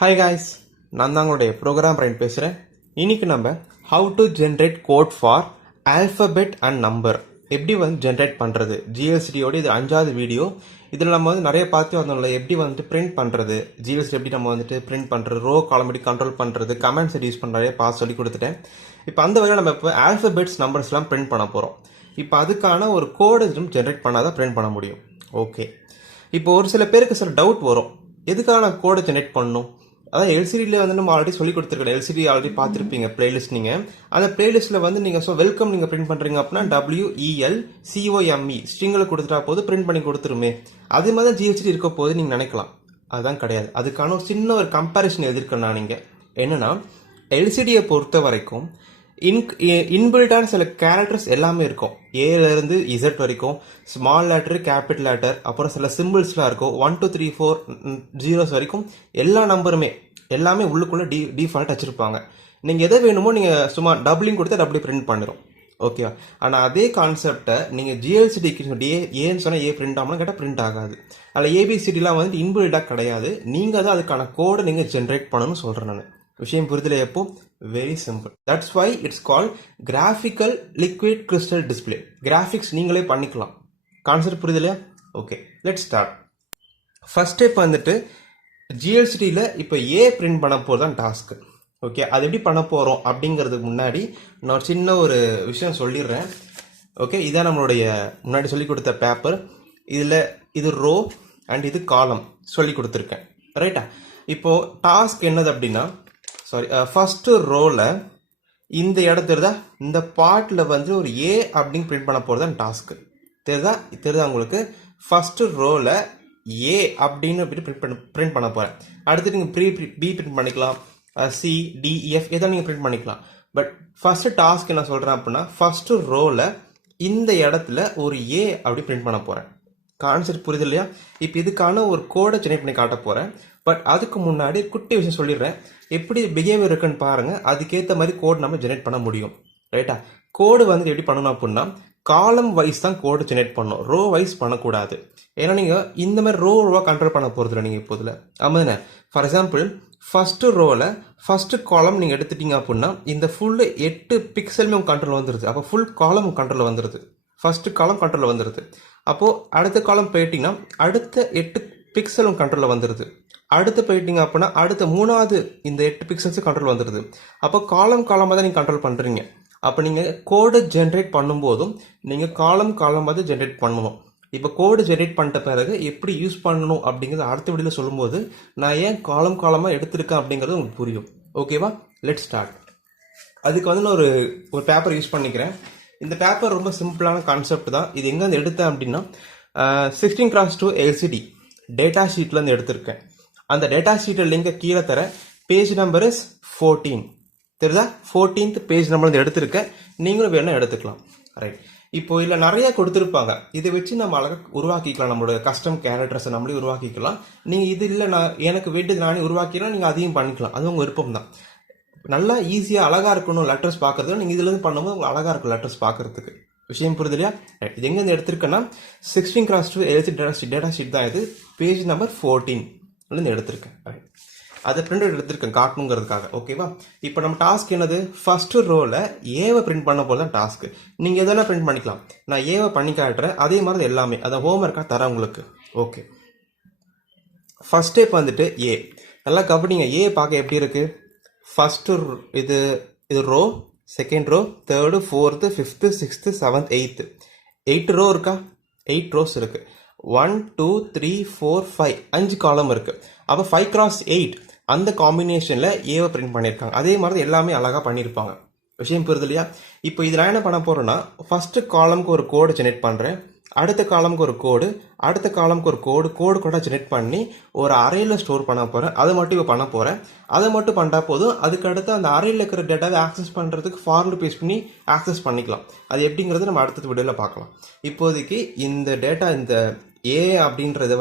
Hi guys, நான் தான் உங்களுடைய ப்ரோக்ராம் ரைட் பேசுகிறேன். இன்னைக்கு நம்ம how to generate code for alphabet and number எப்படி ஜென்ரேட் பண்ணுறது GLCDயோட இது 5வது வீடியோ. இதில் நம்ம நிறைய பார்த்து வந்தோம்ல, எப்படி பிரிண்ட் பண்ணுறது GLCD, எப்படி நம்ம பிரிண்ட் பண்ணுறது, ரோ காலம் எப்படி கண்ட்ரோல் பண்ணுறது, கமெண்ட் செட் யூஸ் பண்ணுறதே பார்த்து சொல்லி கொடுத்துட்டேன். இப்போ அந்த வகையில் நம்ம இப்போ ஆல்ஃபபெட்ஸ் நம்பர்ஸ்லாம் பிரிண்ட் பண்ண போகிறோம். இப்போ அதுக்கான ஒரு கோடு ஜென்ரேட் பண்ணாதான் பிரிண்ட் பண்ண முடியும். ஓகே, இப்போ ஒரு சில பேருக்கு சில டவுட் வரும், எதுக்கான கோடை ஜென்ரேட் பண்ணணும். அதான் எல்சிடியில் நம்ம ஆல்ரெடி சொல்லி கொடுத்துருக்கோம். எல்சிடி ஆல்ரெடி பார்த்துருப்பீங்க பிளேலிஸ்ட். நீங்கள் அந்த பிளேலிஸ்ட்டில் நீங்கள் வெல்கம் நீங்கள் பிரிண்ட் பண்ணுறீங்க அப்படின்னா WELCOME ஸ்ட்ரிங்கில் கொடுத்துட்டா போது பிரிண்ட் பண்ணி கொடுத்துருமே. அதே மாதிரி தான் ஜிஎல்சிடி இருக்க போது நீங்கள் நினைக்கலாம். அதுதான் கிடையாது. அதுக்கான ஒரு சின்ன ஒரு கம்பேரிசன் எதிர்க்கணும். நீங்கள் என்னன்னா, எல்சிடியை பொறுத்த வரைக்கும் இன்பில்டான சில கேரக்டர்ஸ் எல்லாமே இருக்கும். ஏலேருந்து இசட் வரைக்கும், ஸ்மால் லேட்டர், கேபிட்டல் லேட்டர், அப்புறம் சில சிம்பிள்ஸ்லாம் இருக்கும். 1 2 3 4 ஜீரோஸ் வரைக்கும் எல்லா நம்பருமே எல்லாமே உள்ளுக்குள்ள டிஃபால்ட் வச்சிருப்பாங்க. நீங்கள் எதை வேணுமோ நீங்கள் சும்மா டபுளிங் கொடுத்தா டபுள் பிரிண்ட் பண்ணிடும். ஓகேவா? ஆனால் அதே கான்செப்டை நீங்கள் ஜிஎல்சிடிக்கு ஏன்னு சொன்னால் ஏ பிரிண்ட் ஆகணும் கேட்டால் பிரிண்ட் ஆகாது. அதில் ஏபிசிடிலாம் இன்பில்டாக கிடையாது. நீங்கள் தான் அதுக்கான கோடை நீங்கள் ஜென்ரேட் பண்ணணும்னு சொல்கிறேன் நான். விஷயம் புரிதல எப்போ? Very simple. That's why it's called graphical liquid crystal display. Graphics நீங்களே பண்ணிக்கலாம். கான்செப்ட் புரிதலையா? Okay, let's start. First step ஜிஎல்சிடியில் இப்போ ஏ பிரிண்ட் பண்ண போகிறதான் டாஸ்க்கு. ஓகே, அது எப்படி பண்ண போகிறோம் அப்படிங்கிறதுக்கு முன்னாடி நான் சின்ன ஒரு விஷயம் சொல்லிடுறேன். ஓகே, இதான் நம்மளுடைய முன்னாடி சொல்லி கொடுத்த பேப்பர். இதில் இது ரோ அண்ட் இது காலம் சொல்லி கொடுத்துருக்கேன். ரைட்டா? இப்போது டாஸ்க் என்னது அப்படின்னா, ஃபர்ஸ்ட் ரோல இந்த இடத்துல இந்த பார்ட்ல ஒரு ஏ அப்படின்னு பிரிண்ட் பண்ண போறது தான் டாஸ்க். தெரியுதா உங்களுக்கு? ஃபர்ஸ்ட் ரோல ஏ அப்படின்னு பிரிண்ட் பண்ண போறேன். அடுத்து நீங்க பி பிரிண்ட் பண்ணிக்கலாம், சி டி எஃப் எதாவது நீங்க பிரிண்ட் பண்ணிக்கலாம். பட் ஃபர்ஸ்ட் டாஸ்க் என்ன சொல்றேன் அப்படின்னா, ஃபர்ஸ்ட் ரோல இந்த இடத்துல ஒரு ஏ அப்படி பிரிண்ட் பண்ண போறேன். கான்செப்ட் புரியுது இல்லையா? இப்போ இதுக்கான ஒரு கோடை ஜெனரேட் பண்ணி காட்ட போறேன். பட் அதுக்கு முன்னாடி குட்டி விஷயம் சொல்லிடுறேன். எப்படி பிஹேவியர் இருக்குன்னு பாருங்க. அதுக்கேற்ற மாதிரி கோட் நம்ம ஜெனரேட் பண்ண முடியும். ரைட்டா? கோடு எப்படி பண்ணணும் அப்படின்னா, காலம் வைஸ் தான் கோடு ஜெனரேட் பண்ணணும், ரோ வைஸ் பண்ணக்கூடாது. ஏன்னா நீங்க இந்த மாதிரி ரோவா கண்ட்ரோல் பண்ண போறது இல்லை நீங்க இப்போதுல. ஆமாதானே? ஃபார் எக்ஸாம்பிள், ஃபர்ஸ்ட் ரோல ஃபர்ஸ்ட் காலம் நீங்க எடுத்துட்டீங்க அப்படின்னா இந்த ஃபுல் 8 பிக்சலுமே உங்க கண்ட்ரோல் வந்துருது. அப்போ ஃபுல் காலம் கண்ட்ரோல் வந்துருது. ஃபர்ஸ்ட் காலம் கண்ட்ரோல் வந்துருது. அப்போ அடுத்த காலம் போயிட்டீங்கன்னா அடுத்த 8 பிக்சலும் கண்ட்ரோல் வந்துருது. அடுத்து போயிட்டீங்க அப்படின்னா அடுத்த 3வது இந்த 8 பிக்சல்ஸ் கண்ட்ரோல் வந்துருது. அப்போ காலமாக தான் நீங்கள் கண்ட்ரோல் பண்ணுறீங்க. அப்போ நீங்கள் கோடு ஜென்ரேட் பண்ணும்போதும் நீங்கள் காலமாக தான் ஜென்ரேட் பண்ணணும். இப்போ கோடு ஜென்ரேட் பண்ணிட்ட பிறகு எப்படி யூஸ் பண்ணணும் அப்படிங்கிறது அடுத்த வீடியோவில் சொல்லும்போது நான் ஏன் காலமாக எடுத்திருக்கேன் அப்படிங்கிறது உங்களுக்கு புரியும். ஓகேவா? Let start. அதுக்கு நான் ஒரு பேப்பர் யூஸ் பண்ணிக்கிறேன். இந்த பேப்பர் ரொம்ப சிம்பிளான கான்செப்ட் தான். இது எங்கேருந்து எடுத்தேன் அப்படின்னா 16x2 LCD டேட்டா ஷீட்லேருந்து எடுத்திருக்கேன். அந்த டேட்டா ஷீட்டில் லிங்கை கீழே தர. Page number is 14. தெரியுதா? 14th பேஜ் நம்பர் எடுத்திருக்கேன். நீங்களும் வேணா எடுத்துக்கலாம். ரைட். இப்போ இதில் நிறைய கொடுத்துருப்பாங்க. இதை வச்சு நம்ம அழகாக உருவாக்கிக்கலாம். நம்மளோட கஸ்டம் கேரக்டர்ஸை நம்மளே உருவாக்கிக்கலாம். நீங்கள் இது இல்லை, நான் எனக்கு வேண்டியது நானே உருவாக்கிக்கலாம், நீங்கள் அதையும் பண்ணிக்கலாம். அது உங்கள் விருப்பம் தான். நல்லா ஈஸியாக அழகாக இருக்கணும் லெட்டர்ஸ் பார்க்கறதுக்கு. நீங்கள் இதுலேருந்து பண்ணும்போது உங்களுக்கு அழகாக இருக்கும் லெட்டர்ஸ் பார்க்கறதுக்கு. விஷயம் புரியுது இல்லையா? இது எங்கேருந்து எடுத்திருக்கேன்னா 16x2 LCD டேட்டா ஷீட் தான் இது. பேஜ் நம்பர் 14 எடுத்திருக்கேன். அதை பிரிண்ட் எடுத்திருக்கேன் காட்டணுங்கிறதுக்காக. ஓகேவா? இப்போ நம்ம டாஸ்க் என்னது? ஃபர்ஸ்ட் ரோல ஏவை பிரிண்ட் பண்ண போது தான் டாஸ்க். நீங்கள் எதனா பிரிண்ட் பண்ணிக்கலாம். நான் ஏவை பண்ணி காட்டுறேன். அதே மாதிரி எல்லாமே அதை ஹோம்ஒர்க்காக தரேன் உங்களுக்கு. Okay, first step A. நல்லா கவனிங்க. ஏ பார்க்க எப்படி இருக்கு? ஃபர்ஸ்ட் இது row, second row, third, fourth, fifth, sixth, seventh, 8 row இருக்கா? 8 ரோஸ் இருக்கு. 1 2 3 4 5 5 காலம் இருக்கு. அப்போ 5x8 அந்த காம்பினேஷன்ல ஏவை பிரிண்ட் பண்ணியிருக்காங்க. அதே மாதிரி எல்லாமே அழகா பண்ணியிருப்பாங்க. விஷயம் புரியுது இல்லையா? இப்போ இது நான் என்ன பண்ண போறேன்னா, ஃபர்ஸ்ட் காலம்க்கு ஒரு கோடு ஜெனரேட் பண்றேன். அடுத்த காலம்க்கு ஒரு கோடு, அடுத்த காலம்க்கு ஒரு கோடு ஜெனரேட் பண்ணி ஒரு அரேல ஸ்டோர் பண்ண போறேன். அதை மட்டும் இப்போ பண்ண போறேன். அதை மட்டும் பண்ணா போதும். அதுக்கு அடுத்து அந்த அரேல இருக்கிற டேட்டாவை ஆக்சஸ் பண்றதுக்கு ஃபார்வர்ட் பேஸ்ட் பண்ணி ஆக்சஸ் பண்ணிக்கலாம். அது எப்படிங்கிறது நம்ம அடுத்த வீடியோல பார்க்கலாம். இப்போதைக்கு இந்த டேட்டா, இந்த ஏ அப்படின்றத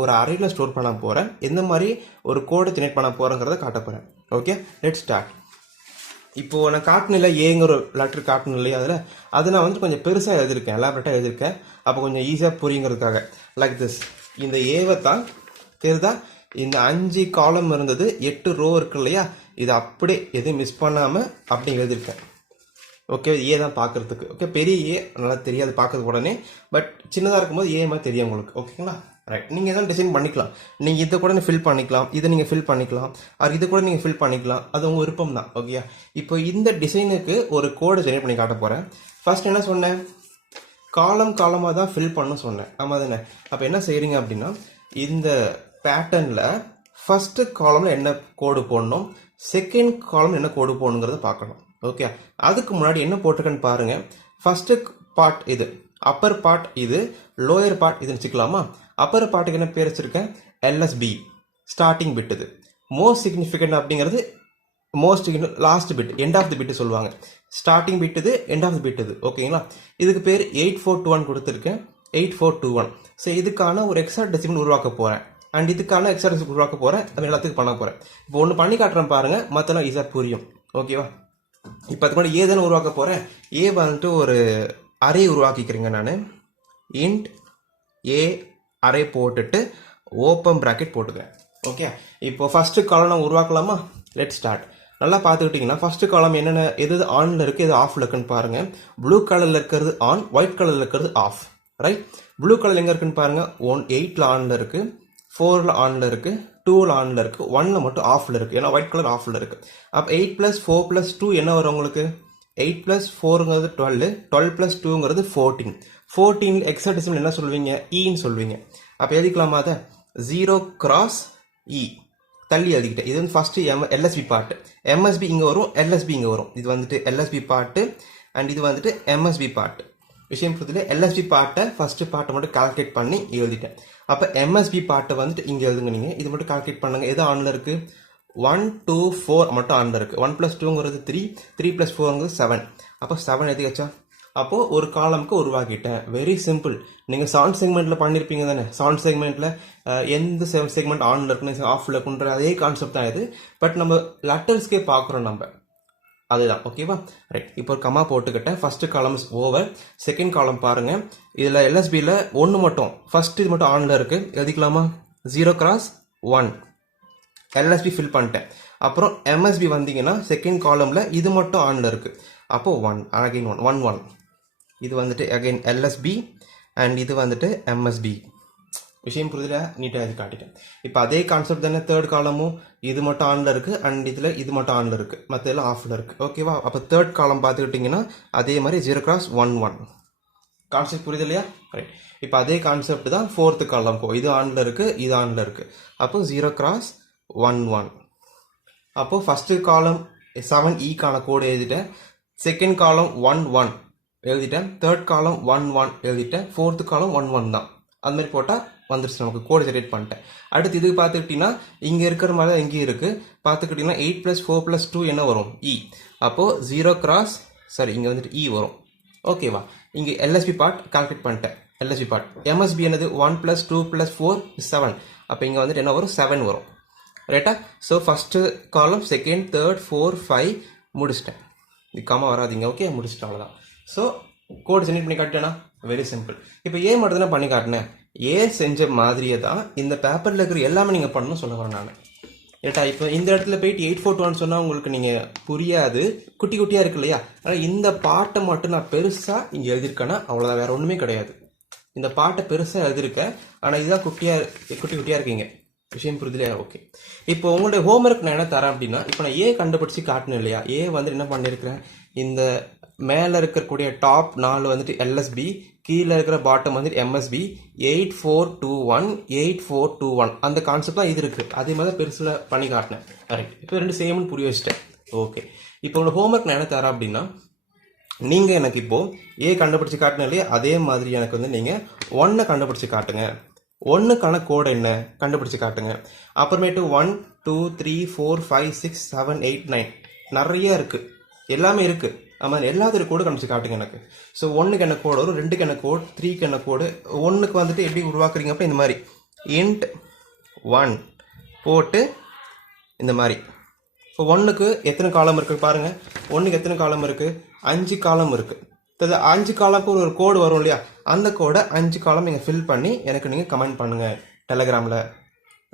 ஒரு அரேல ஸ்டோர் பண்ண போறேன். எந்த மாதிரி ஒரு கோடை ஜெனரேட் பண்ண போறேங்கிறத காட்ட போறேன். Okay, let start. இப்போ நான் காட்டினில்ல ஏங்கிற ஒரு லெட்டர் காட்டணும் இல்லையா? அதை நான் கொஞ்சம் பெருசாக எழுதியிருக்கேன், எலாபரேட்டாக எழுதியிருக்கேன். அப்போ கொஞ்சம் ஈஸியாக புரியுங்கிறதுக்காக லைக் திஸ். இந்த ஏவை தான் தெரியுதா இந்த 5 காலம் இருந்தது 8 ரோ இருக்கு இல்லையா, இது அப்படியே எதுவும் மிஸ் பண்ணாமல் அப்படி எழுதியிருக்கேன். ஓகே, ஏ தான் பார்க்கறதுக்கு. ஓகே, பெரிய ஏ நல்லா தெரியாது பார்க்கறது உடனே, பட் சின்னதாக இருக்கும்போது ஏ மாதிரி தெரியும் உங்களுக்கு. ஓகேங்களா, ரைட். நீங்கள் எதாவது டிசைன் பண்ணிக்கலாம். நீங்கள் இதை கூட ஃபில் பண்ணிக்கலாம், இதை நீங்கள் ஃபில் பண்ணிக்கலாம், அது இதை கூட நீங்கள் ஃபில் பண்ணிக்கலாம். அது உங்கள் விருப்பம் தான். ஓகே, இப்போ இந்த டிசைனுக்கு ஒரு கோடை ஜெனரேட் பண்ணி காட்ட போகிறேன். ஃபர்ஸ்ட் என்ன சொன்னேன், காலமாக தான் ஃபில் பண்ண சொன்னேன். ஆமாம் தானே? அப்போ என்ன செய்கிறீங்க அப்படின்னா, இந்த பேட்டர்னில் ஃபஸ்ட்டு காலமில் என்ன கோடு போடணும், செகண்ட் காலம் என்ன கோடு போடணுங்கிறத பார்க்கணும். ஓகே, அதுக்கு முன்னாடி என்ன போட்டிருக்கேன்னு பாருங்க. ஃபர்ஸ்ட் பார்ட் இது, அப்பர் பார்ட் இது, லோயர் பார்ட் இதுன்னு வச்சுக்கலாமா. அப்பர் பார்ட்டுக்கு என்ன பேர் வச்சிருக்கேன், எல்எஸ்பி, ஸ்டார்டிங் பிட். இது மோஸ்ட் சிக்னிஃபிகண்ட் அப்படிங்கிறது most last bit, end of the bit சொல்லுவாங்க. ஸ்டார்டிங் பிட் இது, எண்ட் ஆஃப் தி பிட் இது. ஓகேங்களா, இதுக்கு பேர் 8421 கொடுத்துருக்கேன், 8421. ஸோ இதுக்கான ஒரு எக்ஸ்ட்ரா டெசிமல் உருவாக்க போறேன், அண்ட் இதுக்கான எக்ஸ்ட்ரா டெசிமல் உருவாக்க போறேன். அது எல்லாத்துக்கும் பண்ண போறேன். இப்போ ஒன்று பண்ணி காட்டுறேன் பாருங்க, மற்றெல்லாம் ஈஸியாக புரியும். ஓகேவா, இப்போ அதுக்கு முன்னாடி ஏ தானே உருவாக்க போகிறேன். ஏ வந்துட்டு ஒரு அரே உருவாக்கிக்கிறேங்க நான். இன்ட் ஏ அரே போட்டுட்டு ஓப்பன் ப்ராக்கெட் போட்டுக்கிறேன். ஓகே, இப்போ ஃபஸ்ட்டு காலம் உருவாக்கலாமா. Let start. நல்லா பார்த்துக்கிட்டிங்கன்னா ஃபஸ்ட்டு காலம் என்னென்ன, எது ஆனில் இருக்குது, எது ஆஃபில் இருக்குன்னு பாருங்கள். ப்ளூ கலரில் இருக்கிறது ஆன், ஒயிட் கலரில் இருக்கிறது ஆஃப். ரைட், ப்ளூ கலர் எங்கே இருக்குன்னு பாருங்கள். 8ல் ஆனில் இருக்குது, 4ல் ஆனில் இருக்குது, 2ல் ஆனில் இருக்குது, 1ல் மட்டும் ஆஃபில் இருக்குது. ஏன்னா ஒயிட் கலர் ஆஃபில் இருக்குது. அப்போ 8 + 4 + 2 என்ன வரும் உங்களுக்கு, 8 + 4ங்கிறது 12, 12 + 2ங்கிறது 14. 14 எக்ஸ்ட்ரா டெசிமல் என்ன சொல்லுவீங்க, ஈன்னு சொல்லுவீங்க. அப்போ எழுதிக்கலாமா, அதை 0 × E தள்ளி எழுதிக்கிட்டேன். இது வந்து ஃபர்ஸ்ட் எல்எஸ்பி பார்ட், எம்எஸ்பி இங்கே வரும், எல்எஸ்பி இங்கே வரும். இது வந்துட்டு எல்எஸ்பி பார்ட்டு அண்ட் இது வந்துட்டு எம்எஸ்பி பார்ட். விஷயம் புரியுதுல, எல்எஸ்பி பார்ட்டை ஃபர்ஸ்ட் பார்ட்டை மட்டும் கால்குலேட் பண்ணி எழுதிட்டேன். அப்போ எம்எஸ்பி பார்ட்டை வந்துட்டு இங்கே எழுதுங்க. நீங்கள் இது மட்டும் கால்குலேட் பண்ணுங்க. எது ஆனில் இருக்குது, 1 2 4 மட்டும் ஆனில் இருக்குது. 1 + 2ங்கிறது 3, 3 + 4ங்கிறது 7. அப்போ 7 எழுதிக்கச்சா. அப்போது ஒரு காலமுக்கு உருவாக்கிட்டேன். Very simple. நீங்கள் சவுண்ட் செக்மெண்ட்டில் பண்ணியிருப்பீங்க தானே. சவுண்ட் செக்மெண்ட்டில் எந்த செக்மெண்ட் ஆனில் இருக்குன்னு ஆஃபில் இருக்குன்ற அதே கான்செப்ட் தான் இது. பட் நம்ம லெட்டர்ஸ்க்கே பார்க்குறோம் நம்ம, அதுதான். ஓகேவா, ரைட். இப்போ ஒரு கமா போட்டுக்கிட்டேன். First column is over. Second column பாருங்க, இதில் எல்எஸ்பியில் 1 மட்டும், ஃபர்ஸ்ட் இது மட்டும் ஆனில் இருக்குது, எழுதிக்கலாமா. 0 × 1 எல்எஸ்பி ஃபில் பண்ணிட்டேன். அப்புறம் எம்எஸ்பி வந்தீங்கன்னா செகண்ட் காலமில் இது மட்டும் ஆனில் இருக்குது. அப்போது 1 அகைன் 1 1 1. இது வந்துட்டு அகைன் எல்எஸ்பி அண்ட் இது வந்துட்டு எம்எஸ்பி. விஷயம் புரியுதுல, நீட்டாக இது காட்டிட்டேன். இப்போ அதே கான்செப்ட் தானே தேர்ட் காலமும், இது மட்டும் ஆனில் இருக்குது அண்ட் இதில் இது மட்டும் ஆனில் இருக்குது, மற்ற எல்லாம் ஆஃபில் இருக்குது. ஓகேவா, அப்போ தேர்ட் காலம் பார்த்துக்கிட்டிங்கன்னா அதே மாதிரி 0 × 1 1. கான்செப்ட் புரியுது இல்லையா, ரைட். இப்போ அதே கான்செப்ட் தான் ஃபோர்த்து காலம். இது ஆனில் இருக்குது, இது ஆனில் இருக்குது. அப்போ 0 × 1 1. அப்போது ஃபஸ்ட்டு காலம் 7E கோடு எழுதிட்டேன், செகண்ட் காலம் 1 1 எழுதிட்டேன், தேர்ட் காலம் 1 1 எழுதிட்டேன், ஃபோர்த்து காலம் 1 1 தான். அது மாதிரி போட்டால் வந்துருச்சு, நமக்கு கோடு ஜெனரேட் பண்ணிட்டேன். அடுத்து இதுக்கு பார்த்துக்கிட்டிங்கன்னா இங்கே இருக்கிற மாதிரி தான் இங்கேயும் இருக்குது. பார்த்துக்கிட்டிங்கன்னா 8 + 4 + 2 என்ன வரும், E. அப்போது 0 × இங்கே வந்துட்டு E வரும். ஓகேவா, இங்கே எல்எஸ்பி பார்ட் கால்குலேட் பண்ணிட்டேன். எல்எஸ்பி பார்ட் எம்எஸ்பி என்னது 1 + 2 + 4 7. அப்போ இங்கே வந்துட்டு என்ன வரும், 7 வரும். ரைட்டா. ஸோ ஃபஸ்ட்டு காலம், செகண்ட், தேர்ட், 4 5 முடிச்சிட்டேன். இது கம்மா வராதிங்க. ஓகே, முடிச்சிட்டேன், அவ்வளோதான். ஸோ கோட் ஜெனரேட் பண்ணி காட்டிட்டேனா, வெரி சிம்பிள். இப்போ ஏ மட்டும் தானே பண்ணி காட்டினேன். ஏ செஞ்ச மாதிரியே தான் இந்த பேப்பரில் இருக்கிற எல்லாமே நீங்கள் பண்ணணும் சொல்ல வரேன் நான். ஏட்டா இப்போ இந்த இடத்துல போயிட்டு 8421 சொன்னால் உங்களுக்கு நீங்கள் புரியாது, குட்டி குட்டியாக இருக்கு இல்லையா. ஆனால் இந்த பாட்டை மட்டும் நான் பெருசாக இங்கே எழுதியிருக்கேன்னா அவ்வளோதான், வேறு ஒன்றுமே கிடையாது. இந்த பாட்டை பெருசாக எழுதியிருக்கேன், ஆனால் இதுதான் குட்டி குட்டியாக இருக்கீங்க. விஷயம் புரியுதுலையா, ஓகே. இப்போ உங்களுடைய ஹோம்ஒர்க் நான் என்ன தரேன் அப்படின்னா, இப்போ நான் ஏ கண்டுபிடிச்சி காட்டணும் இல்லையா. ஏ வந்து என்ன பண்ணியிருக்கிறேன், இந்த மேலே இருக்கக்கூடிய டாப் 4 வந்துட்டு எல்எஸ்பி, கீழே இருக்கிற பாட்டம் வந்துட்டு எம்எஸ்பி, 8421 8421 அந்த கான்செப்ட் தான் இது இருக்குது. அதே மாதிரி பெருசில் பண்ணி காட்டினேன். ரைட், இப்போ 2 சேம்னு புரிய வச்சிட்டேன். ஓகே, இப்போ உங்களோட ஹோம்ஒர்க் நான் என்ன தரேன் அப்படின்னா, நீங்கள் எனக்கு இப்போது ஏ கண்டுபிடிச்சி காட்டின இல்லையா, அதே மாதிரி எனக்கு வந்து நீங்கள் 1 கண்டுபிடிச்சி காட்டுங்க. 1க்கான கோடு என்ன கண்டுபிடிச்சி காட்டுங்க. அப்புறமேட்டு 1 2 3 4 5 6 7 8 9 நிறைய இருக்குது, எல்லாமே இருக்குது. ஆமாம், எல்லாத்துக்கும் கோடு கண்டுபிடிச்சி காட்டுங்க எனக்கு. ஸோ 1க்கு என்ன கோடு வரும், 2க்கு என்ன கோடு, 3க்கு என்ன கோடு. 1க்கு வந்துட்டு எப்படி உருவாக்குறீங்க அப்போ இந்த மாதிரி int 1 போட்டு இந்த மாதிரி. இப்போ 1க்கு எத்தனை காலம் இருக்குது பாருங்கள். 1க்கு எத்தனை காலம் இருக்குது, 5 காலம் இருக்குது. 5 காலம்க்கு ஒரு கோடு வரும் இல்லையா, அந்த கோடை 5 காலம் நீங்கள் ஃபில் பண்ணி எனக்கு நீங்கள் கமெண்ட் பண்ணுங்கள் டெலகிராமில்.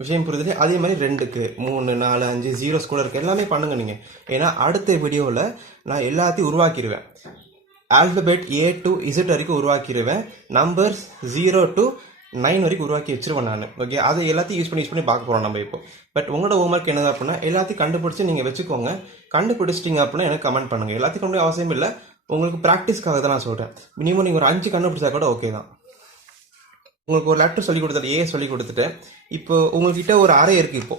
விஷயம் புரியுது. அதே மாதிரி 2க்கு 3 4 5 ஜீரோஸ் கூட இருக்கு, எல்லாமே பண்ணுங்க நீங்க. ஏன்னா அடுத்த வீடியோவில் நான் எல்லாத்தையும் உருவாக்கிடுவேன். ஆல்பபெட் A to Z வரைக்கும் உருவாக்கிடுவேன். நம்பர்ஸ் 0 to 9 வரைக்கும் உருவாக்கி வச்சிருவேன் நான். ஓகே, அதை எல்லாத்தையும் யூஸ் பண்ணி பார்க்க போகிறோம் நம்ம இப்போ. பட் உங்களோட ஹோம்ஒர்க் என்னது அப்படின்னா எல்லாத்தையும் கண்டுபிடிச்சி நீங்கள் வச்சுக்கோங்க. கண்டுபிடிச்சிட்டிங்க அப்படின்னா எனக்கு கமெண்ட் பண்ணுங்கள். எல்லாத்தையும் கொண்டு அவசியம் இல்லை, உங்களுக்கு ப்ராக்டிஸ்க்காக தான் நான் சொல்கிறேன். மினிமம் நீங்கள் ஒரு 5 கண்டுபிடிச்சா கூட ஓகே தான். உங்களுக்கு ஒரு லெட்டர் சொல்லி கொடுத்துட்டு ஏ சொல்லி கொடுத்துட்டு இப்போ உங்ககிட்ட ஒரு அறை இருக்குது. இப்போ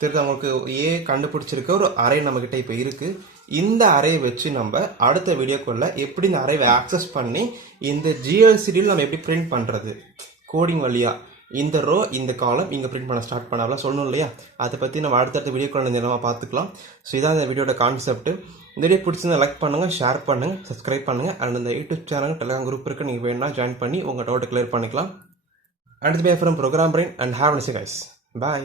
தெரியுது உங்களுக்கு ஏ கண்டுபிடிச்சிருக்க ஒரு அறை நம்மக்கிட்ட இப்போ இருக்குது. இந்த அறையை வச்சு நம்ம அடுத்த வீடியோக்குள்ள எப்படி இந்த அறையை ஆக்சஸ் பண்ணி இந்த GLCDயில் நம்ம எப்படி பிரிண்ட் பண்ணுறது கோடிங் வழியா, இந்த ரோ இந்த காலம் இங்கே பிரிண்ட் பண்ண ஸ்டார்ட் பண்ணலாம் சொல்லணும் இல்லையா? அதை பற்றி நம்ம அடுத்தடுத்த வீடியோக்குள்ள நேரமாக பார்த்துக்கலாம். ஸோ இதான் இந்த வீடியோட கான்செப்ட். இந்த வீடியோ பிடிச்சிருந்தா லைக் பண்ணுங்கள், ஷேர் பண்ணுங்கள், சப்ஸ்கிரைப் பண்ணுங்கள். அண்ட் இந்த யூடியூப் சேனல் டெலிகிராம் குரூப் இருக்குது, நீங்கள் வேணும்னா ஜாயின் பண்ணி உங்கள் டவுட்டை கிளியர் பண்ணிக்கலாம். And this is from Program Brain, and have a nice day, guys. Bye.